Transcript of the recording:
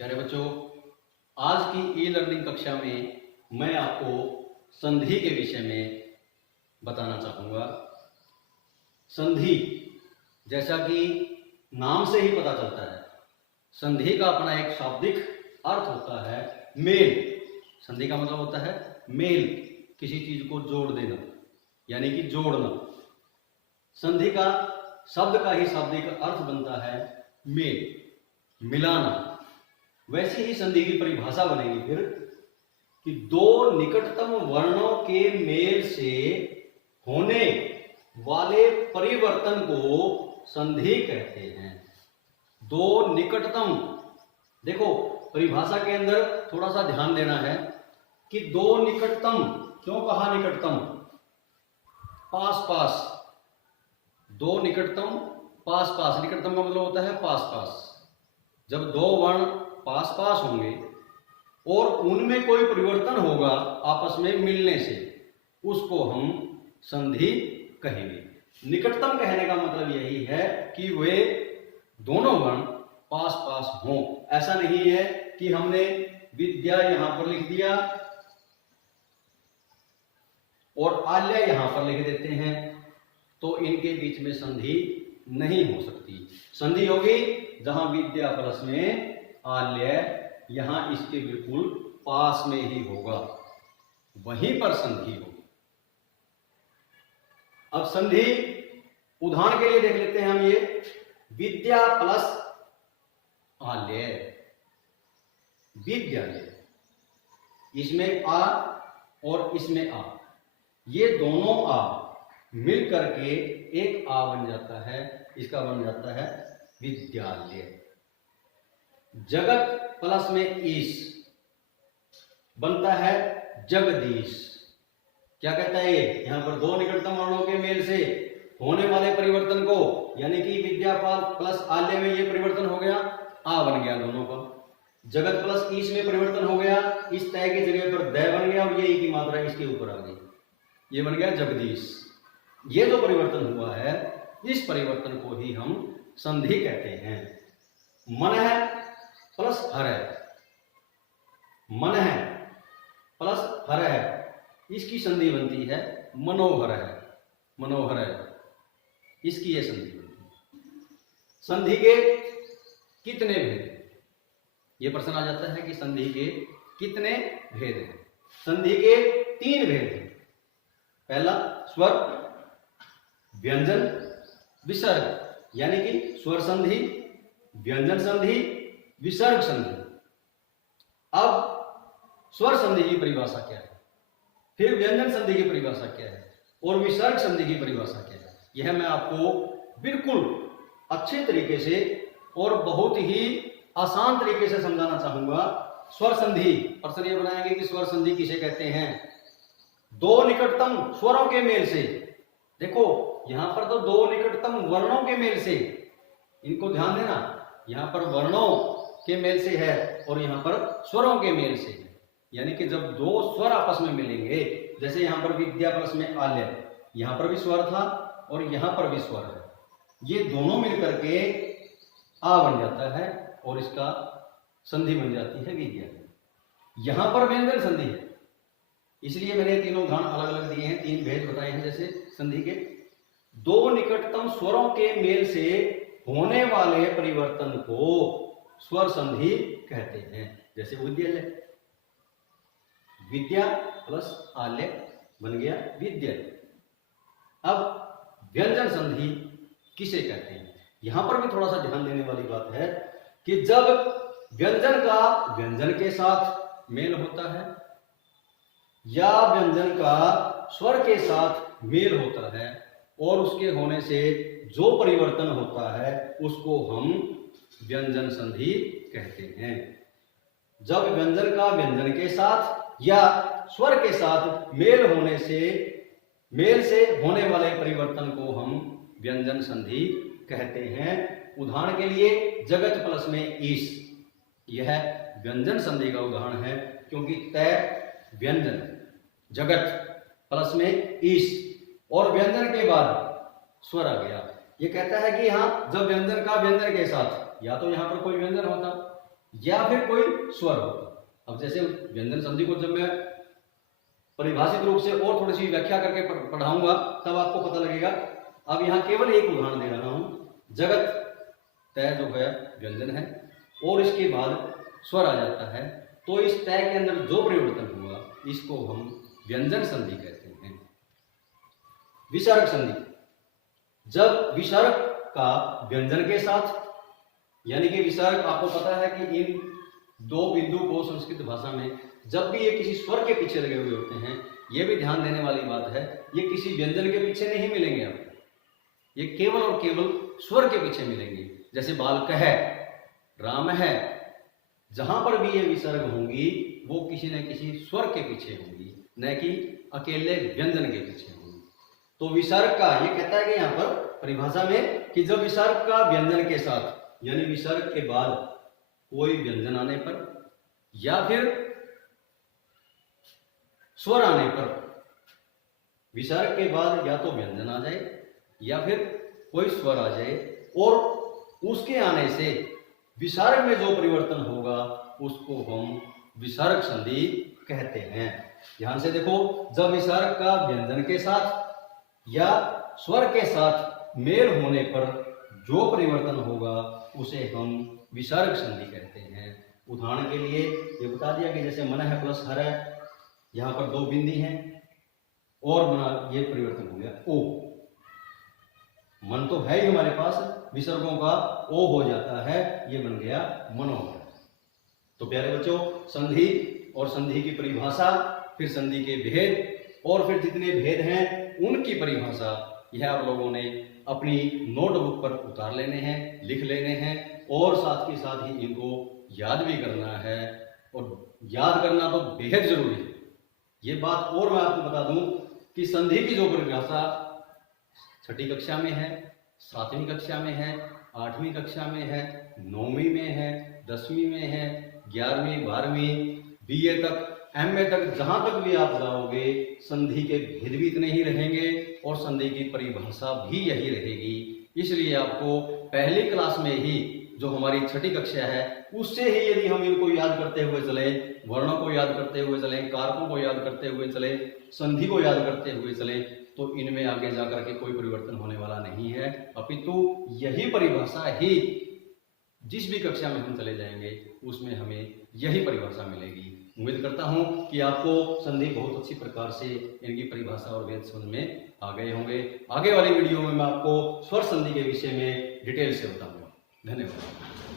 प्यारे बच्चों, आज की ई लर्निंग कक्षा में मैं आपको संधि के विषय में बताना चाहूँगा। संधि, जैसा कि नाम से ही पता चलता है, संधि का अपना एक शाब्दिक अर्थ होता है मेल। संधि का मतलब होता है मेल, किसी चीज को जोड़ देना यानी कि जोड़ना। संधि का शब्द का ही शाब्दिक अर्थ बनता है मेल, मिलाना। वैसे ही संधि की परिभाषा बनेगी फिर कि दो निकटतम वर्णों के मेल से होने वाले परिवर्तन को संधि कहते हैं। दो निकटतम, देखो परिभाषा के अंदर थोड़ा सा ध्यान देना है कि दो निकटतम, क्यों कहा निकटतम? पास पास, दो निकटतम पास पास। निकटतम का मतलब होता है पास पास। जब दो वर्ण पास पास होंगे और उनमें कोई परिवर्तन होगा आपस में मिलने से, उसको हम संधि कहेंगे। निकटतम कहने का मतलब यही है कि वे दोनों वर्ण पास पास हों। ऐसा नहीं है कि हमने विद्या यहां पर लिख दिया और आल्य यहां पर लिख देते हैं तो इनके बीच में संधि नहीं हो सकती। संधि होगी जहां विद्या प्लस में आल्य यहां इसके बिल्कुल पास में ही होगा, वहीं पर संधि होगी। अब संधि उदाहरण के लिए देख लेते हैं हम। ये विद्या प्लस आल्य, विद्यालय, इसमें आ और इसमें आ, ये दोनों आ मिल करके एक आ बन जाता है, इसका बन जाता है विद्यालय। जगत प्लस में ईश बनता है जगदीश। क्या कहता है ये? यहां पर दो निकटतम वर्णों के मेल से होने वाले परिवर्तन को, यानी कि विद्या प्लस आल्य में ये परिवर्तन हो गया, आ बन गया दोनों का। जगत प्लस ईश में परिवर्तन हो गया, इस तय की जगह पर दै बन गया और ये ई की मात्रा इसके ऊपर आ गई, ये बन गया जगदीश। ये जो परिवर्तन हुआ है, इस परिवर्तन को ही हम संधि कहते हैं। मन है प्लस हर है, मन है प्लस हर है, इसकी संधि बनती है मनोहर है। मनोहर है, इसकी ये संधि बनती है। संधि के कितने भेद? ये प्रश्न आ जाता है कि संधि के कितने भेद हैं? संधि के 3 भेद हैं। पहला स्वर, व्यंजन, विसर्ग, यानी कि स्वर संधि, व्यंजन संधि, विसर्ग संधि। अब स्वर संधि की परिभाषा क्या है, फिर व्यंजन संधि की परिभाषा क्या है और विसर्ग संधि की परिभाषा क्या है, यह मैं आपको बिल्कुल अच्छे तरीके से और बहुत ही आसान तरीके से समझाना चाहूंगा। स्वर संधि, प्रश्न ये बनाएंगे कि स्वर संधि किसे कहते हैं? दो निकटतम स्वरों के मेल से। देखो यहां पर तो दो निकटतम वर्णों के मेल से, इनको ध्यान देना, यहां पर वर्णों के मेल से है और यहां पर स्वरों के मेल से है। यानी कि जब दो स्वर आपस में मिलेंगे, जैसे यहां पर विद्या प्लस में आल्य, यहां पर भी स्वर था और यहां पर भी स्वर है, ये दोनों मिलकर के आ बन जाता है और इसका संधि बन जाती है विद्या। यहां पर व्यंजन संधि है, इसलिए मैंने तीनों उदाहरण अलग अलग दिए हैं, 3 भेद बताए हैं। जैसे संधि के दो निकटतम स्वरों के मेल से होने वाले परिवर्तन को स्वर संधि कहते हैं। जैसे विद्यालय, विद्या प्लस आल्य बन गया विद्यालय। अब व्यंजन संधि किसे कहते हैं? यहां पर भी थोड़ा सा ध्यान देने वाली बात है कि जब व्यंजन का व्यंजन के साथ मेल होता है या व्यंजन का स्वर के साथ मेल होता है और उसके होने से जो परिवर्तन होता है उसको हम व्यंजन संधि कहते हैं। जब व्यंजन का व्यंजन के साथ या स्वर के साथ मेल से होने वाले परिवर्तन को हम व्यंजन संधि कहते हैं। उदाहरण के लिए जगत प्लस में ईश, यह व्यंजन संधि का उदाहरण है, क्योंकि तय व्यंजन, जगत प्लस में ईश और व्यंजन के बाद स्वर आ गया। ये कहता है कि हाँ, जब व्यंजन का व्यंजन के साथ, या तो यहां पर कोई व्यंजन होता या फिर कोई स्वर होगा। अब जैसे व्यंजन संधि को जब मैं परिभाषित रूप से और थोड़ी सी व्याख्या करके पढ़ाऊंगा तब आपको पता लगेगा। अब यहाँ केवल एक उदाहरण दे रहा हूं। जगत तय जो है व्यंजन है और इसके बाद स्वर आ जाता है, तो इस तय के अंदर जो परिवर्तन हुआ इसको हम व्यंजन संधि कहते हैं। विसर्ग संधि, जब विसर्ग का व्यंजन के साथ, यानी कि विसर्ग आपको पता है कि इन दो बिंदु को संस्कृत भाषा में जब भी ये किसी स्वर के पीछे लगे हुए होते हैं, ये भी ध्यान देने वाली बात है, ये किसी व्यंजन के पीछे नहीं मिलेंगे आपको, ये केवल और केवल स्वर के पीछे मिलेंगे। जैसे बालक है, राम है, जहां पर भी ये विसर्ग होंगी वो किसी न किसी स्वर के पीछे होंगी, न कि अकेले व्यंजन के पीछे होंगी। तो विसर्ग का ये कहता है कि यहाँ पर परिभाषा में कि जब विसर्ग का व्यंजन के साथ, यानी विसर्ग के बाद कोई व्यंजन आने पर या फिर स्वर आने पर, विसर्ग के बाद या तो व्यंजन आ जाए या फिर कोई स्वर आ जाए और उसके आने से विसर्ग में जो परिवर्तन होगा उसको हम विसर्ग संधि कहते हैं। ध्यान से देखो, जब विसर्ग का व्यंजन के साथ या स्वर के साथ मेल होने पर जो परिवर्तन होगा उसे हम विसर्ग संधि कहते हैं। उदाहरण के लिए ये बता दिया कि जैसे मन है प्लस हर है, यहाँ पर दो बिंदी हैं और बना ये परिवर्तन हो गया ओ। मन तो है ही हमारे पास, विसर्गों का ओ हो जाता है, ये बन गया मनोहर। तो प्यारे बच्चों, संधि और संधि की परिभाषा, फिर संधि के भेद और फिर जितने भेद हैं उनकी परिभाषा, यह आप लोगों ने अपनी नोटबुक पर उतार लेने हैं, लिख लेने हैं और साथ के साथ ही इनको याद भी करना है। और याद करना तो बेहद जरूरी है। ये बात और मैं आपको बता दूं कि संधि की जो परिभाषा 6ठी कक्षा में है, 7वीं कक्षा में है, 8वीं कक्षा में है, 9वीं में है, 10वीं में है, 11वीं, 12वीं, BA तक, MA तक, जहां तक भी आप जाओगे संधि के भेद भी इतने ही रहेंगे और संधि की परिभाषा भी यही रहेगी। इसलिए आपको पहली क्लास में ही जो हमारी 6ठी कक्षा है उससे ही यदि हम इनको याद करते हुए चले, वर्णों को याद करते हुए चले, कारकों को याद करते हुए चले, संधि को याद करते हुए चले, तो इनमें आगे जाकर के कोई परिवर्तन होने वाला नहीं है, अपितु यही परिभाषा ही जिस भी कक्षा में हम चले जाएंगे उसमें हमें यही परिभाषा मिलेगी। उम्मीद करता हूं कि आपको संधि बहुत अच्छी प्रकार से इनकी परिभाषा और भेद समझ में आ गए होंगे। आगे वाली वीडियो में मैं आपको स्वर संधि के विषय में डिटेल से बताऊंगा। धन्यवाद।